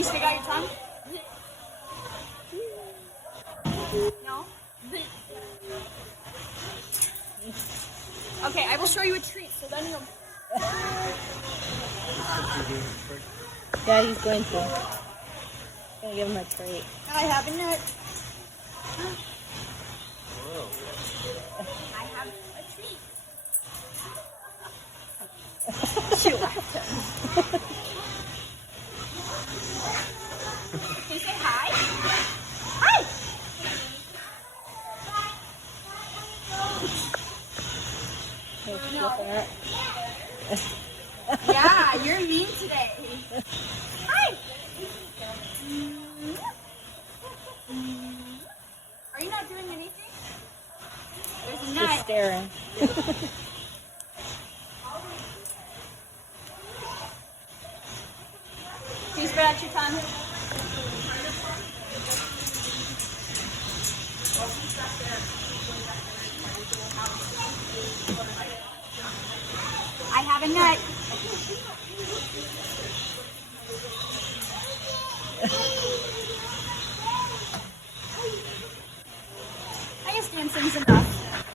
you stick out your tongue? No? Okay, I will show you a treat, so then you'll... Yeah, he's going to. Gonna give him a treat. I have a nut. I have a treat. She left him. Can you say hi? Hi! No. Yeah, you're mean today. Hi! Are you not doing anything? There's a nut. Just staring. Can you spread out your tongue? I have a nut.